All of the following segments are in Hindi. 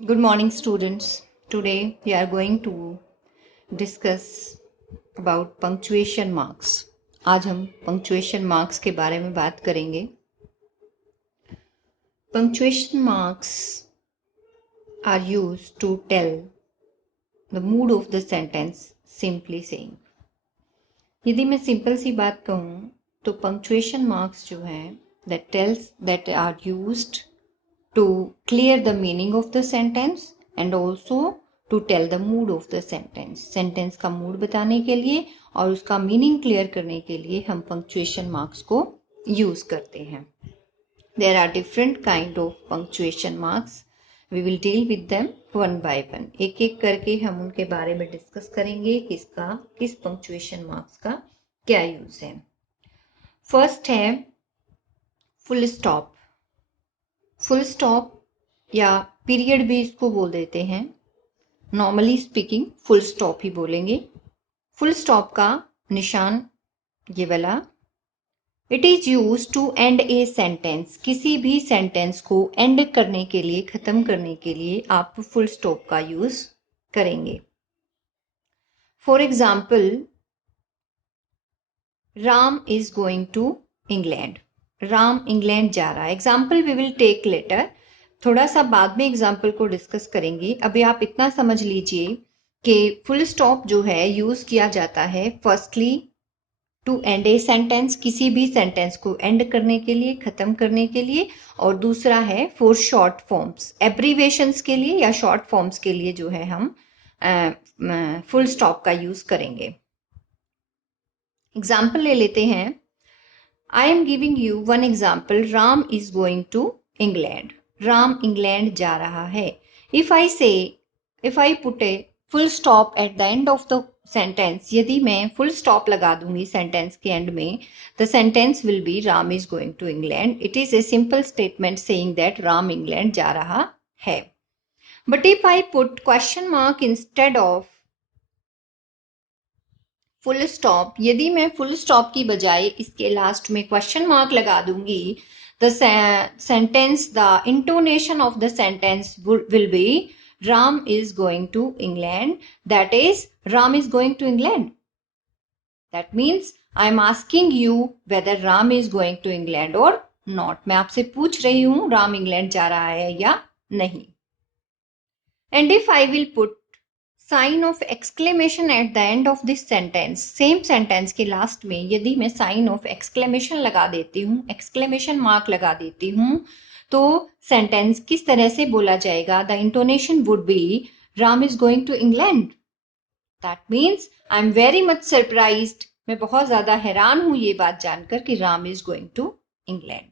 Good morning, students. Today we are going to discuss about punctuation marks. आज हम punctuation marks के बारे में बात करेंगे. Punctuation marks are used to tell the mood of the sentence. Simply saying. यदि मैं सिंपल सी बात कहूँ तो punctuation marks जो हैं that are used to clear the meaning of the sentence and also to tell the mood of the sentence. Sentence का मूड बताने के लिए और उसका मीनिंग क्लियर करने के लिए हम पंक्चुएशन मार्क्स को यूज करते हैं. There are different kind of punctuation marks. We will deal with them one by one. एक एक करके हम उनके बारे में डिस्कस करेंगे किस पंक्चुएशन मार्क्स का क्या यूज है. फर्स्ट है फुल स्टॉप. फुल स्टॉप या पीरियड भी इसको बोल देते हैं. नॉर्मली स्पीकिंग फुल स्टॉप ही बोलेंगे. फुल स्टॉप का निशान ये वाला. It is use to end a sentence. किसी भी सेंटेंस को एंड करने के लिए, खत्म करने के लिए आप फुल स्टॉप का यूज करेंगे. For example, Ram is going to England. Ram England जा रहा है. Example we will take letter. थोड़ा सा बाद में एग्जाम्पल को डिस्कस करेंगे. अभी आप इतना समझ लीजिए कि फुल स्टॉप जो है यूज किया जाता है firstly to end a sentence. किसी भी सेंटेंस को एंड करने के लिए, खत्म करने के लिए. और दूसरा है फॉर शॉर्ट फॉर्म्स, एब्रीवेशंस के लिए या शॉर्ट फॉर्म्स के लिए जो है हम फुल स्टॉप का यूज करेंगे. एग्जाम्पल ले लेते हैं. I am giving you one example. Ram is going to England. Ram England जा रहा है. If I put a full stop at the end of the sentence, यदि मैं फुल स्टॉप लगा दूंगी सेंटेंस के एंड में, the sentence will be Ram is going to England. It is a simple statement saying that Ram England जा रहा है. But if I put question mark instead of full stop, यदि मैं फुल स्टॉप की बजाय इसके लास्ट में क्वेश्चन मार्क लगा दूंगी, the sentence, the intonation of the sentence will B Ram is going to England. That is, Ram is going to England. That means I am asking you whether Ram is going to England or not. मैं आपसे पूछ रही हूं राम इंग्लैंड जा रहा है या नहीं. And if I will put sign of exclamation at the end of this sentence, same sentence के लास्ट में यदि मैं sign of exclamation लगा देती हूँ, exclamation mark लगा देती हूँ, तो सेंटेंस किस तरह से बोला जाएगा? The intonation would be Ram is going to England. That means I am very much surprised. मैं बहुत ज्यादा हैरान हूं ये बात जानकर कि Ram is going to England.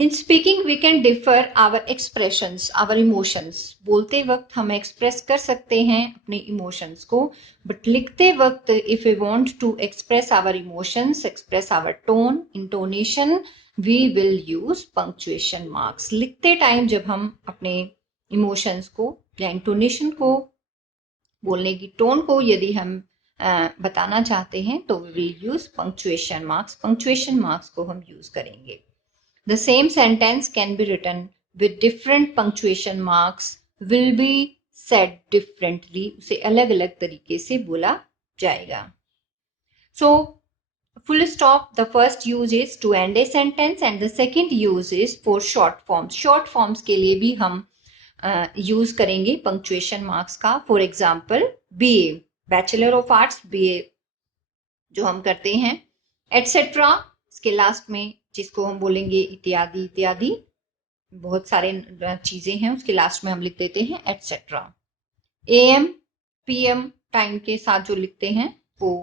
In speaking we can differ our expressions, our emotions. बोलते वक्त हम एक्सप्रेस कर सकते हैं अपने इमोशंस को, बट लिखते वक्त if we want to express our emotions, express our tone, intonation, we will use punctuation marks. लिखते टाइम जब हम अपने इमोशंस को या इंटोनेशन को, बोलने की टोन को यदि हम बताना चाहते हैं तो we will use punctuation marks. punctuation marks को हम यूज करेंगे. The same sentence can be written with different punctuation marks, will be said differently. उसे अलग अलग तरीके से बोला जाएगा. So full stop, the first use is to end a sentence and the second use is for short forms. short forms के लिए भी हम यूज करेंगे punctuation marks का. For example, BA, Bachelor of Arts, BA जो हम करते हैं, etc. इसके लास्ट में जिसको हम बोलेंगे इत्यादि इत्यादि, बहुत सारे चीजें हैं, उसके लास्ट में हम लिख देते हैं etc. AM, PM टाइम के साथ जो लिखते हैं वो,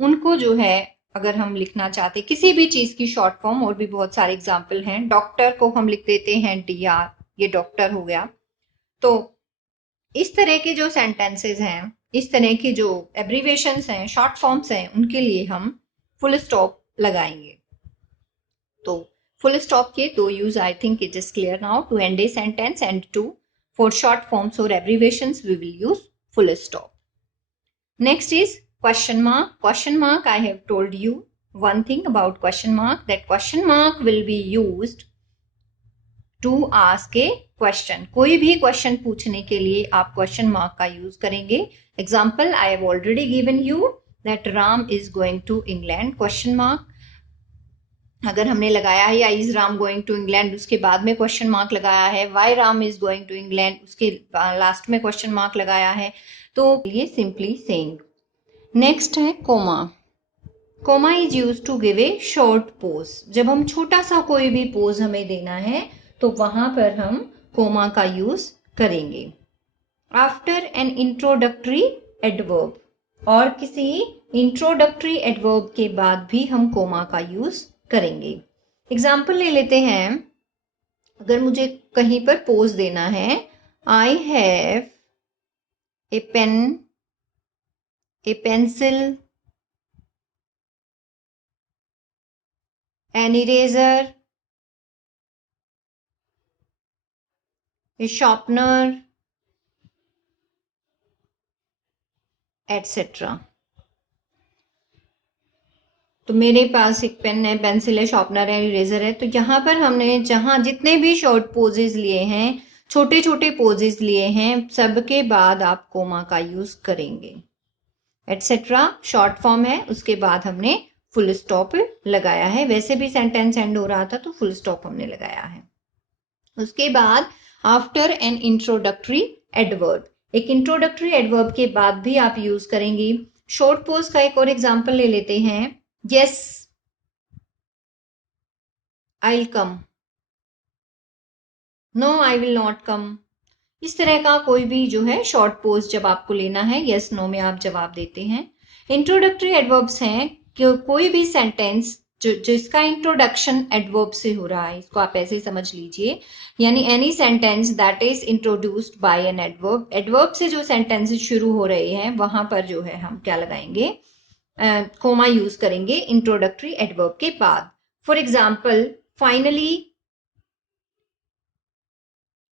उनको जो है अगर हम लिखना चाहते किसी भी चीज की शॉर्ट फॉर्म, और भी बहुत सारे एग्जाम्पल हैं. डॉक्टर को हम लिख देते हैं DR, ये डॉक्टर हो गया. तो इस तरह के जो सेंटेंसेस हैं, इस तरह के जो एब्रीवेशंस हैं, शॉर्ट फॉर्म्स हैं, उनके लिए हम फुल स्टॉप लगाएंगे. तो फुल स्टॉप के दो use I think it is clear now. To end a sentence and two for short forms और abbreviations we will use full stop. Next is question mark. Question mark, I have told you one thing about question mark, that question mark will be used to ask a question, कोई भी क्वेश्चन पूछने के लिए आप क्वेश्चन मार्क का यूज करेंगे. Example, I have already given you that Ram is going to England, question mark. अगर हमने लगाया है या is Ram going to England, उसके बाद में क्वेश्चन मार्क लगाया है, why Ram is going to England, उसके लास्ट में क्वेश्चन मार्क लगाया है, तो ये सिंपली सेइंग. नेक्स्ट है comma. Comma is use to give a short pause. जब हम छोटा सा कोई भी पोज हमें देना है तो वहां पर हम कोमा का यूज करेंगे. आफ्टर एन इंट्रोडक्टरी एडवर्ब, और किसी इंट्रोडक्टरी एडवर्ब के बाद भी हम कोमा का यूज करेंगे. एग्जाम्पल ले लेते हैं. अगर मुझे कहीं पर पोज देना है, I have a pen, a pencil, an eraser, a sharpener, etcetera. तो मेरे पास एक पेन है, पेंसिल है, शार्पनर है, इरेजर है. तो यहाँ पर हमने जहाँ जितने भी शॉर्ट पोजेज लिए हैं, छोटे छोटे पोजेज लिए हैं, सबके बाद आप कोमा का यूज करेंगे. एटसेट्रा शॉर्ट फॉर्म है, उसके बाद हमने फुल स्टॉप लगाया है. वैसे भी सेंटेंस एंड हो रहा था तो फुल स्टॉप हमने लगाया है. उसके बाद आफ्टर एन इंट्रोडक्टरी एडवर्ब, एक इंट्रोडक्टरी एडवर्ब के बाद भी आप यूज करेंगे. शॉर्ट पोज का एक और एग्जांपल ले लेते हैं. Yes, I'll come. No, I will not come. इस तरह का कोई भी जो है शॉर्ट पोज जब आपको लेना है, यस नो में आप जवाब देते हैं. इंट्रोडक्टरी एडवर्ब्स हैं कि कोई भी सेंटेंस जिसका इंट्रोडक्शन एडवर्ब से हो रहा है, इसको आप ऐसे समझ लीजिए. यानी any sentence that is introduced by an adverb, adverb से जो सेंटेंसेस शुरू हो रहे हैं वहां पर जो है हम क्या लगाएंगे, कोमा यूज करेंगे इंट्रोडक्टरी एडवर्ब के बाद. For example, finally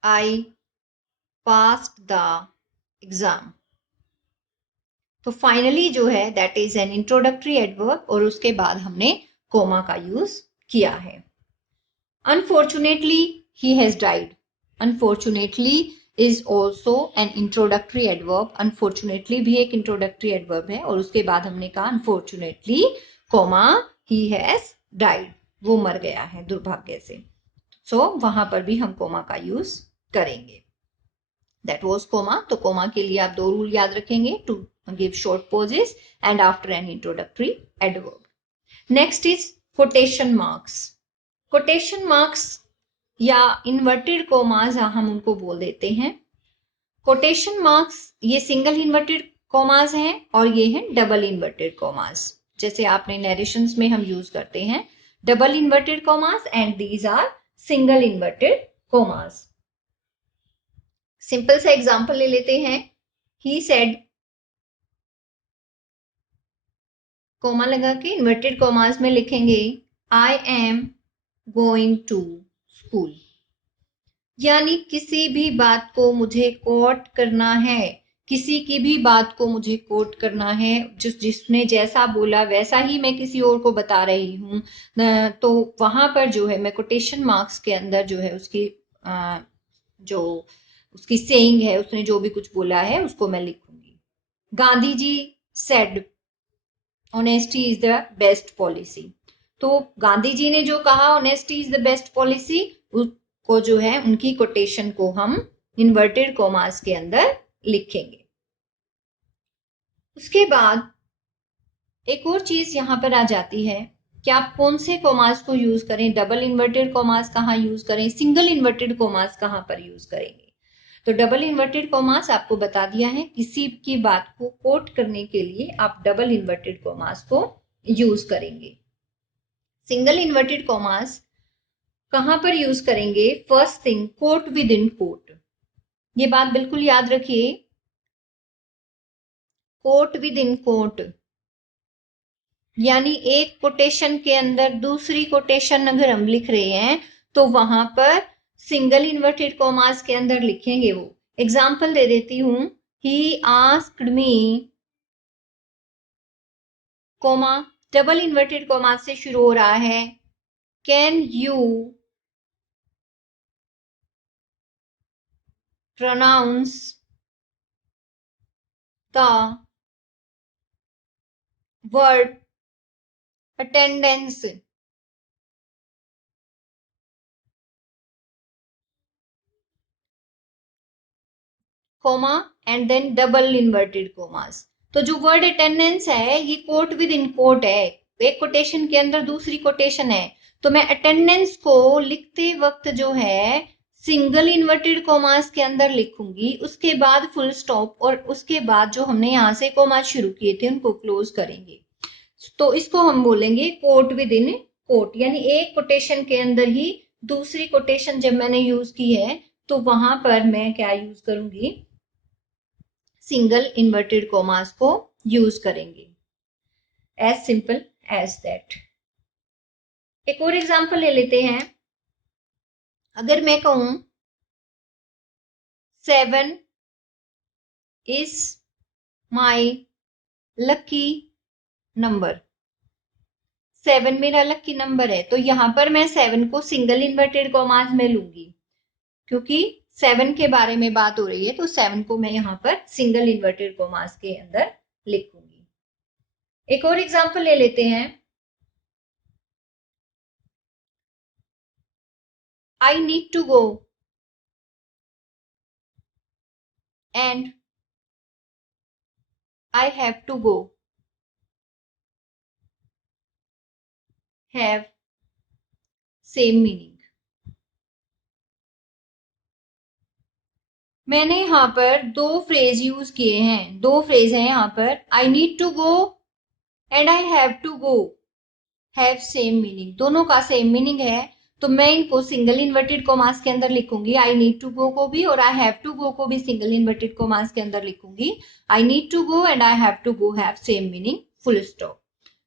I passed the exam. तो फाइनली जो है that is an introductory adverb और उसके बाद हमने कोमा का यूज किया है. Unfortunately he has died. Unfortunately is also an introductory adverb. Unfortunately भी एक इंट्रोडक्टरी एडवर्ब है और उसके बाद हमने कहा unfortunately comma he has died, वो मर गया है दुर्भाग्य से. सो वहां पर भी हम कोमा का यूज करेंगे. That was comma. तो कोमा के लिए आप दो रूल याद रखेंगे, to give short pauses and after an introductory adverb. Next is quotation marks. Quotation marks या इन्वर्टेड कोमास हम उनको बोल देते हैं. कोटेशन मार्क्स ये सिंगल इन्वर्टेड कोमास हैं और ये हैं डबल इन्वर्टेड कोमास. जैसे आपने नरेशंस में हम यूज करते हैं double inverted commas and these are single inverted commas. Simple सा एग्जांपल ले लेते हैं. ही सेड, कोमा लगा के इन्वर्टेड कोमास में लिखेंगे I am going to school. यानी किसी भी बात को मुझे कोट करना है, किसी की भी बात को मुझे कोट करना है, जिसने जैसा बोला वैसा ही मैं किसी और को बता रही हूँ. तो वहां पर जो है मैं कोटेशन मार्क्स के अंदर जो है उसकी जो उसकी सेइंग है, उसने जो भी कुछ बोला है उसको मैं लिखूंगी. Gandhi ji said honesty is the best policy. तो गांधी जी ने जो कहा honesty is the best policy, उसको जो है उनकी कोटेशन को हम इन्वर्टेड कोमास के अंदर लिखेंगे. उसके बाद एक और चीज यहां पर आ जाती है कि आप कौन से कोमास को यूज करें. डबल इन्वर्टेड कोमास कहाँ यूज करें, सिंगल इन्वर्टेड कोमास कहाँ पर यूज करेंगे. तो डबल इन्वर्टेड कोमास आपको बता दिया है, किसी की बात को कोट करने के लिए आप डबल इन्वर्टेड कोमास को यूज करेंगे. सिंगल इन्वर्टेड कोमास कहां पर यूज करेंगे. First thing, quote within quote. ये बात बिल्कुल याद रखिए, कोट विद इन कोट यानी एक कोटेशन के अंदर दूसरी कोटेशन अगर हम लिख रहे हैं तो वहां पर सिंगल इन्वर्टेड कॉमास के अंदर लिखेंगे. वो एग्जाम्पल दे देती हूं. He asked me, comma double inverted commas से शुरू हो रहा है, can you pronounce the word attendance, comma and then double inverted commas. तो जो वर्ड अटेंडेंस है ये कोट विद इन कोट है, एक कोटेशन के अंदर दूसरी कोटेशन है। तो मैं अटेंडेंस को लिखते वक्त जो है सिंगल इन्वर्टेड कोमास के अंदर लिखूंगी, उसके बाद फुल स्टॉप और उसके बाद जो हमने यहाँ से कोमास शुरू किए थे उनको क्लोज करेंगे। तो इसको हम बोलेंगे कोट विद इन कोट, यानी एक कोटेशन के अंदर ही दूसरी कोटेशन जब मैंने यूज की है तो वहां पर मैं क्या यूज करूंगी, सिंगल इन्वर्टेड कोमास को यूज करेंगे। As simple as that. एक और एग्जांपल ले लेते हैं। अगर मैं कहूं 7 इज माई लकी नंबर, 7 मेरा लकी नंबर है, तो यहां पर मैं 7 को सिंगल इन्वर्टेड कोमास में लूंगी क्योंकि 7 के बारे में बात हो रही है, तो 7 को मैं यहाँ पर सिंगल इन्वर्टेड कोमास के अंदर लिखूंगी। एक और एग्जांपल ले लेते हैं। I need to go and I have to go have same meaning. मैंने यहाँ पर दो फ्रेज यूज किए हैं, दो फ्रेज हैं यहाँ पर, I need to go and I have to go have same meaning, दोनों का सेम मीनिंग है। तो मैं इनको सिंगल इन्वर्टेड कोमास के अंदर लिखूंगी, आई नीड टू गो को भी और आई हैव टू गो को भी सिंगल इन्वर्टेड कोमास के अंदर लिखूंगी। I need to go and I have to go have same meaning, full stop.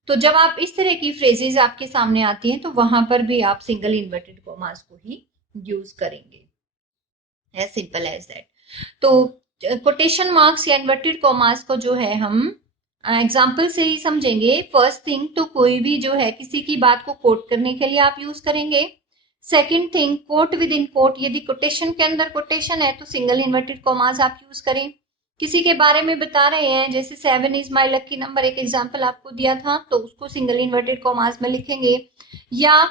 तो जब आप इस तरह की फ्रेजेस आपके सामने आती हैं तो वहां पर भी आप सिंगल इन्वर्टेड कोमास को ही यूज करेंगे। As simple as that. तो कोटेशन मार्क्स या इन्वर्टेड कॉमास को जो है हम एग्जाम्पल से ही समझेंगे। फर्स्ट थिंग, तो कोई भी जो है किसी की बात को कोट करने के लिए आप यूज करेंगे। Second thing, quote within quote, यदि कोटेशन के अंदर कोटेशन है तो सिंगल इन्वर्टेड कॉमास आप यूज करें। किसी के बारे में बता रहे हैं, जैसे 7 इज माई लकी नंबर, एक एग्जाम्पल आपको दिया था, तो उसको सिंगल इन्वर्टेड कॉमास में लिखेंगे। या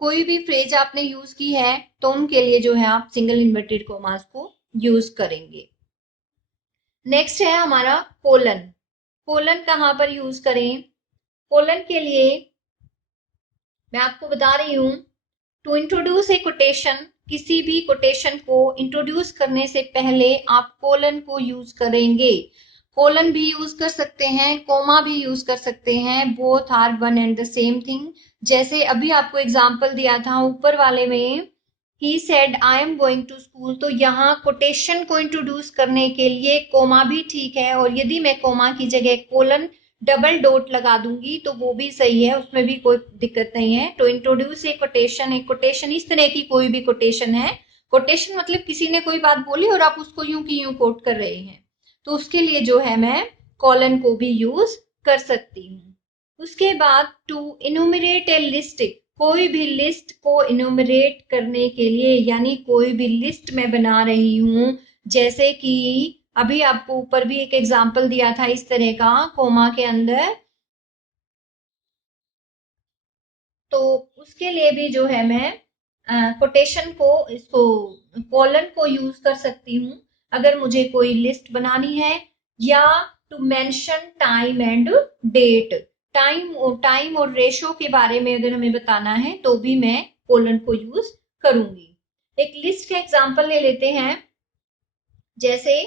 कोई भी फ्रेज आपने यूज की है तो उनके लिए जो है आप सिंगल इन्वर्टेड कॉमास को यूज करेंगे। नेक्स्ट है हमारा कोलन। कोलन कहां पर यूज करें? कोलन के लिए मैं आपको बता रही हूं, टू इंट्रोड्यूस ए कोटेशन, किसी भी कोटेशन को इंट्रोड्यूस करने से पहले आप कोलन को यूज करेंगे। कोलन भी यूज कर सकते हैं, कोमा भी यूज कर सकते हैं, both are one and the same thing. जैसे अभी आपको एग्जांपल दिया था ऊपर वाले में, he said I am going to school, तो यहाँ कोटेशन को इंट्रोड्यूस करने के लिए कोमा भी ठीक है, और यदि मैं कोमा की जगह कोलन डबल डॉट लगा दूंगी तो वो भी सही है, उसमें भी कोई दिक्कत नहीं है। तो इंट्रोड्यूस ए कोटेशन, एक कोटेशन इस तरह की कोई भी कोटेशन है, कोटेशन मतलब किसी ने कोई बात बोली और आप उसको यूं की यूं कोट कर रहे हैं, तो उसके लिए जो है मैं कॉलन को भी यूज कर सकती हूँ। उसके बाद टू इनुमरेट ए लिस्ट, कोई भी लिस्ट को इनुमरेट करने के लिए, यानी कोई भी लिस्ट मैं बना रही हूं, जैसे कि अभी आपको ऊपर भी एक एग्जांपल दिया था इस तरह का कोमा के अंदर, तो उसके लिए भी जो है मैं कोटेशन को, इसको कॉलन को यूज कर सकती हूँ अगर मुझे कोई लिस्ट बनानी है। या to mention time and date, time और रेशो के बारे में अगर हमें बताना है तो भी मैं कोलन को यूज करूंगी। एक लिस्ट का एग्जांपल ले लेते हैं, जैसे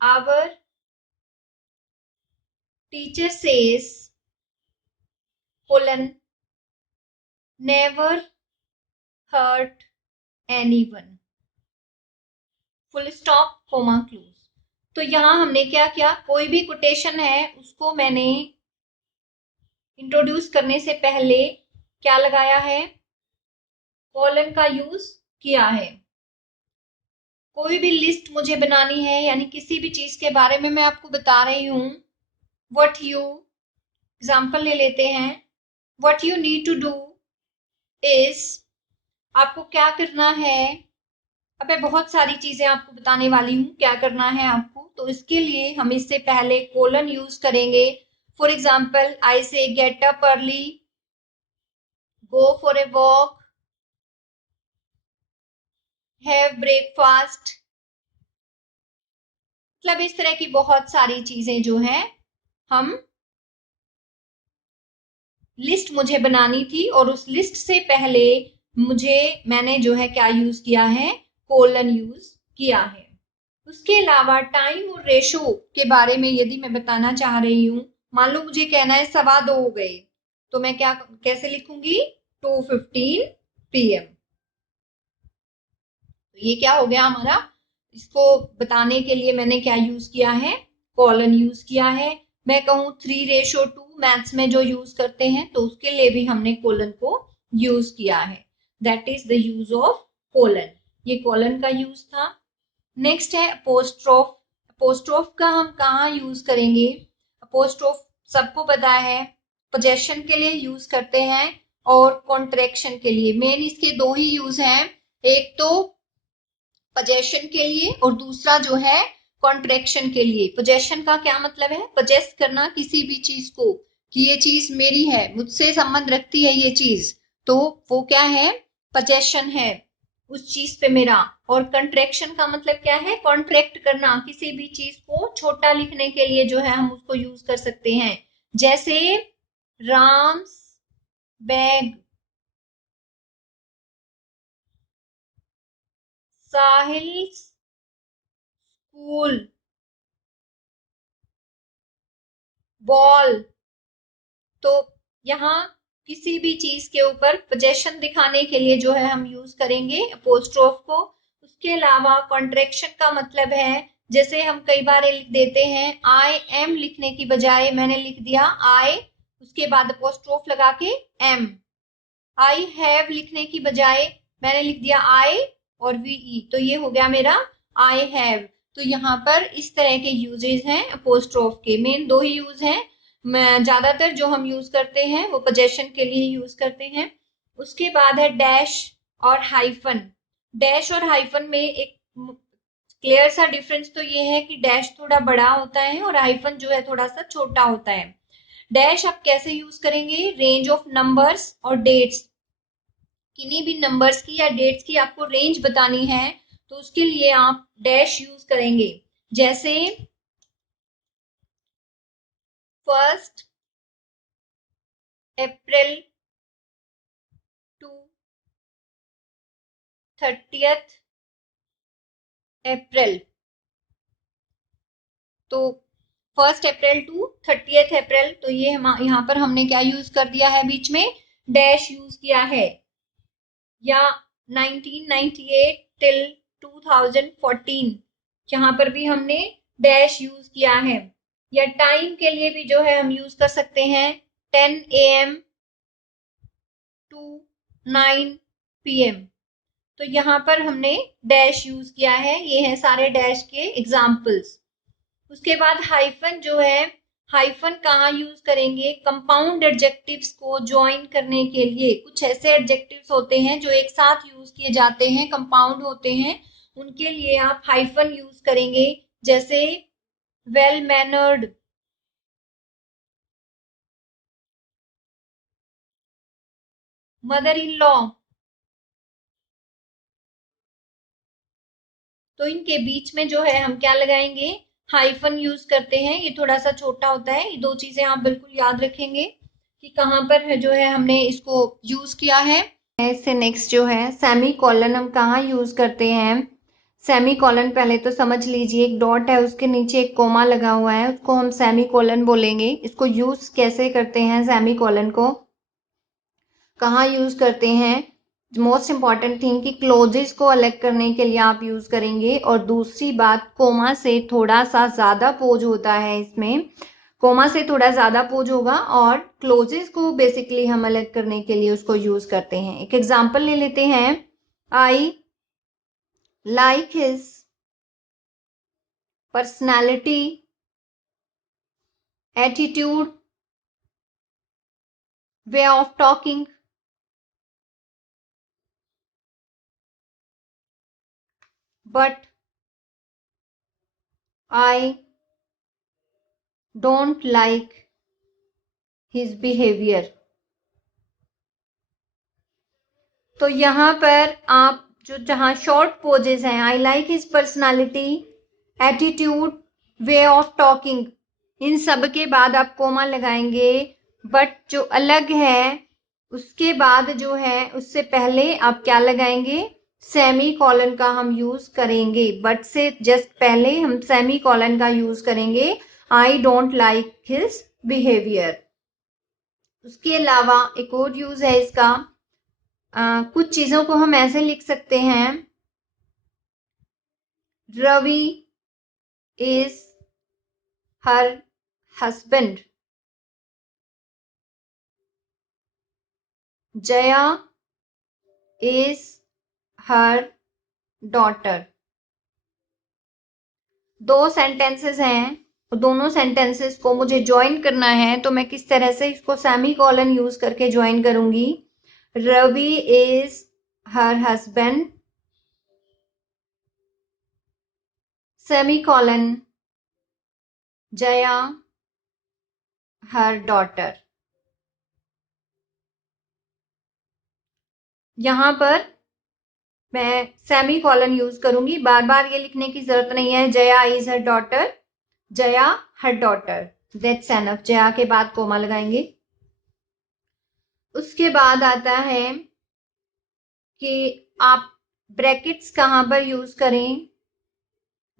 our teacher says colon never hurt anyone, full stop comma close. तो यहां हमने क्या किया, कोई भी कोटेशन है उसको मैंने इंट्रोड्यूस करने से पहले क्या लगाया है, कॉलन का यूज किया है। कोई भी लिस्ट मुझे बनानी है, यानी किसी भी चीज के बारे में मैं आपको बता रही हूं, व्हाट यू, एग्जांपल ले लेते हैं, what you need to do is, आपको क्या करना है, अब मैं बहुत सारी चीजें आपको बताने वाली हूँ, क्या करना है आपको। तो इसके लिए हम इससे पहले कोलन यूज करेंगे। फॉर एग्जाम्पल, आई से get up early, go for a walk, have breakfast. मतलब इस तरह की बहुत सारी चीजें जो है हम लिस्ट मुझे बनानी थी, और उस लिस्ट से पहले मैंने जो है क्या यूज किया है, कोलन यूज किया है। उसके अलावा टाइम और रेशो के बारे में यदि मैं बताना चाह रही हूँ, मान लो मुझे कहना है 2:15 हो गए, तो मैं क्या कैसे लिखूंगी, 2:15 PM। तो ये क्या हो गया हमारा, इसको बताने के लिए मैंने क्या यूज किया है, कॉलन यूज किया है। मैं कहूँ 3:2 मैथ्स में जो यूज करते हैं, तो उसके लिए भी हमने कोलन को यूज किया है। That is the use of colon. ये कॉलन का यूज था। नेक्स्ट है अपोस्ट्रोफ। अपोस्ट्रोफ का हम कहाँ यूज करेंगे, अपोस्ट्रोफ सबको पता है, पोजेशन के लिए यूज करते हैं और कॉन्ट्रैक्शन के लिए। मेन इसके दो ही यूज हैं, एक तो पोजेशन के लिए और दूसरा जो है कॉन्ट्रैक्शन के लिए। पोजेशन का क्या मतलब है, पोजेस करना किसी भी चीज को, कि ये चीज मेरी है, मुझसे संबंध रखती है ये चीज, तो वो क्या है, पोजेशन है उस चीज पे मेरा। और कंट्रैक्शन का मतलब क्या है, कॉन्ट्रैक्ट करना, किसी भी चीज को छोटा लिखने के लिए जो है हम उसको यूज कर सकते हैं। जैसे राम्स बैग, साहिल स्कूल, बॉल। तो यहाँ किसी भी चीज के ऊपर पोजेशन दिखाने के लिए जो है हम यूज करेंगे अपोस्ट्रोफ को। उसके अलावा कॉन्ट्रैक्शन का मतलब है, जैसे हम कई बार लिख देते हैं, आई एम लिखने की बजाय मैंने लिख दिया आई, उसके बाद अपोस्ट्रोफ लगा के एम। आई हैव लिखने की बजाय मैंने लिख दिया आई और वीई, तो ये हो गया मेरा आई हैव। तो यहाँ पर इस तरह के यूजेस हैं अपोस्ट्रोफ के, मेन दो ही यूज हैं। मैं ज्यादातर जो हम यूज करते हैं वो पोजेशन के लिए यूज करते हैं। उसके बाद है डैश और हाइफन। डैश और हाइफन में एक क्लियर सा डिफरेंस तो ये है कि डैश थोड़ा बड़ा होता है और हाइफन जो है थोड़ा सा छोटा होता है। डैश आप कैसे यूज करेंगे, रेंज ऑफ नंबर्स और डेट्स, किन्हीं भी नंबर्स की या डेट्स की आपको रेंज बतानी है, तो उसके लिए आप डैश यूज करेंगे। जैसे 1 अप्रैल टू 30 अप्रैल। तो 1 अप्रैल टू 30 अप्रैल, तो ये हम यहाँ पर हमने क्या यूज कर दिया है, बीच में डैश यूज किया है। या 1998 टिल 2014, यहाँ पर भी हमने डैश यूज किया है। या टाइम के लिए भी जो है हम यूज कर सकते हैं, 10 AM टू 9 PM। तो यहाँ पर हमने डैश यूज किया है। ये है सारे डैश के एग्जाम्पल्स। उसके बाद हाइफन जो है, हाइफन कहाँ यूज करेंगे, कंपाउंड एडजेक्टिव्स को ज्वाइन करने के लिए। कुछ ऐसे एडजेक्टिव्स होते हैं जो एक साथ यूज किए जाते हैं, कंपाउंड होते हैं, उनके लिए आप हाइफन यूज करेंगे। जैसे well mannered, mother in law. तो इनके बीच में जो है हम क्या लगाएंगे, हाइफन यूज करते हैं। ये थोड़ा सा छोटा होता है। ये दो चीजें आप बिल्कुल याद रखेंगे कि कहाँ पर है जो है हमने इसको यूज किया है। इससे नेक्स्ट जो है सेमी कॉलन, हम कहाँ यूज करते हैं। सेमी कॉलन पहले तो समझ लीजिए, एक डॉट है उसके नीचे एक कोमा लगा हुआ है, उसको हम सेमी कॉलन बोलेंगे। इसको यूज कैसे करते हैं, सेमी कॉलन को कहाँ यूज करते हैं, मोस्ट इंपॉर्टेंट थिंग कि क्लोजेस को अलग करने के लिए आप यूज करेंगे। और दूसरी बात, कोमा से थोड़ा सा ज्यादा पोज होता है इसमें, कोमा से थोड़ा ज्यादा पोज होगा, और क्लोजेस को बेसिकली हम अलग करने के लिए उसको यूज करते हैं। एक एग्जांपल ले लेते हैं, I like his personality, attitude, way of talking. but I don't like his behavior। तो यहाँ पर आप जो जहाँ शॉर्ट पोजेस हैं, I like his personality, attitude, way of talking, इन सब के बाद आप कोमा लगाएंगे। बट जो अलग है उसके बाद जो है उससे पहले आप क्या लगाएंगे, सेमी कॉलन का हम यूज करेंगे। बट से जस्ट पहले हम सेमी कॉलन का यूज करेंगे, I don't like his behaviour. उसके अलावा एक और यूज है इसका, कुछ चीजों को हम ऐसे लिख सकते हैं, Ravi is her husband, Jaya is her daughter. दो सेंटेंसेस हैं, दोनों सेंटेंसेस को मुझे ज्वाइन करना है, तो मैं किस तरह से इसको सेमी कॉलन यूज करके ज्वाइन करूंगी। Ravi is her husband, semicolon, Jaya her daughter. यहां पर मैं सेमीकोलन यूज करूंगी, बार बार ये लिखने की जरूरत नहीं है, Jaya is her daughter, Jaya her daughter, that's enough. Jaya के बाद कोमा लगाएंगे। उसके बाद आता है कि आप ब्रैकेट्स कहां पर यूज करें।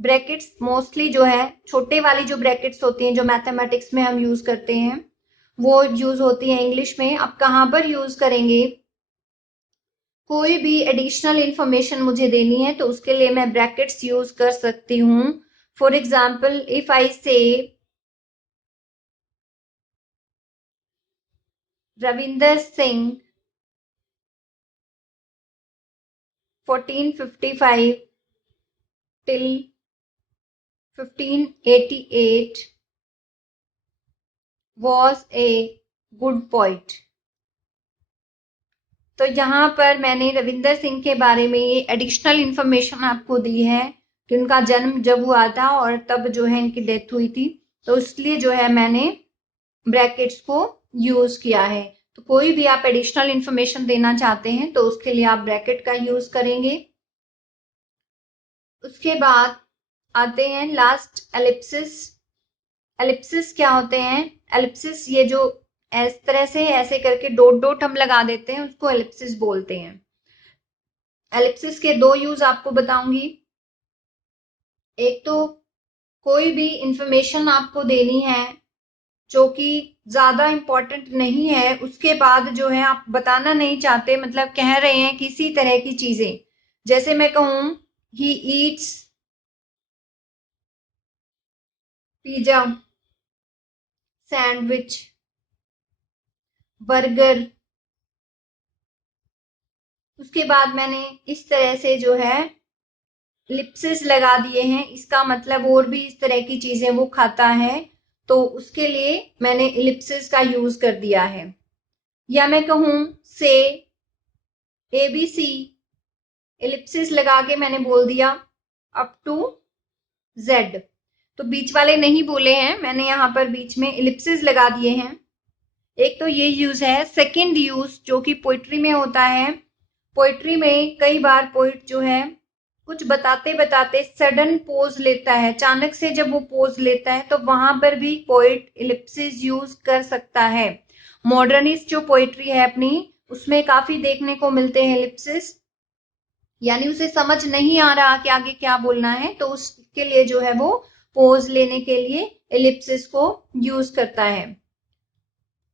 ब्रैकेट्स मोस्टली जो है छोटे वाली जो ब्रैकेट्स होती हैं, जो मैथमेटिक्स में हम यूज करते हैं, वो यूज होती है इंग्लिश में। अब कहां पर यूज करेंगे, कोई भी एडिशनल इंफॉर्मेशन मुझे देनी है तो उसके लिए मैं ब्रैकेट्स यूज कर सकती हूं। फॉर एग्जाम्पल, इफ आई से Ravinder Singh 1455 till 1588 was a good poet। तो यहाँ पर मैंने रविंदर सिंह के बारे में ये एडिशनल इंफॉर्मेशन आपको दी है कि उनका जन्म जब हुआ था और तब जो है इनकी डेथ हुई थी, तो इसलिए जो है मैंने ब्रैकेट्स को यूज किया है। तो कोई भी आप एडिशनल इंफॉर्मेशन देना चाहते हैं तो उसके लिए आप ब्रैकेट का यूज करेंगे। उसके बाद आते हैं लास्ट एलिप्सिस। एलिप्सिस क्या होते हैं, एलिप्सिस ये जो इस तरह से ऐसे करके डॉट डॉट हम लगा देते हैं, उसको एलिप्सिस बोलते हैं। एलिप्सिस के दो यूज आपको बताऊंगी। एक तो कोई भी इंफॉर्मेशन आपको देनी है जो कि ज्यादा इंपॉर्टेंट नहीं है, उसके बाद जो है आप बताना नहीं चाहते, मतलब कह रहे हैं किसी तरह की चीजें, जैसे मैं कहूं he eats pizza, sandwich, burger. उसके बाद मैंने इस तरह से जो है लिप्सिस लगा दिए हैं, इसका मतलब और भी इस तरह की चीजें वो खाता है, तो उसके लिए मैंने इलिप्सिस का यूज कर दिया है। या मैं कहूं से ABC, इलिप्सिस लगा के मैंने बोल दिया अप टू Z। तो बीच वाले नहीं बोले हैं मैंने, यहां पर बीच में इलिप्सिस लगा दिए हैं। एक तो ये यूज है। सेकंड यूज जो कि पोइट्री में होता है, पोइट्री में कई बार पोइट जो है कुछ बताते बताते सडन पोज लेता है, अचानक से जब वो पोज लेता है तो वहां पर भी पोइट इलिप्सिस यूज कर सकता है। मॉडर्निस्ट जो पोइट्री है अपनी, उसमें काफी देखने को मिलते हैं इलिप्सिस, यानी उसे समझ नहीं आ रहा कि आगे क्या बोलना है, तो उसके लिए जो है वो पोज लेने के लिए इलिप्सिस को यूज करता है।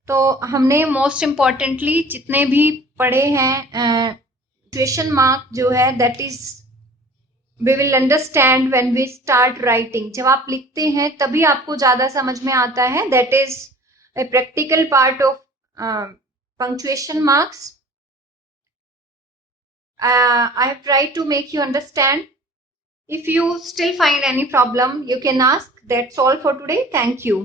तो हमने मोस्ट इम्पॉर्टेंटली जितने भी पढ़े हैं, क्वेश्चन मार्क जो है that is we will understand when we start writing. जब आप लिखते हैं तभी आपको ज्यादा समझ में आता है, that is a practical part of punctuation marks. I have tried to make you understand. If you still find any problem, you can ask. That's all for today. Thank you.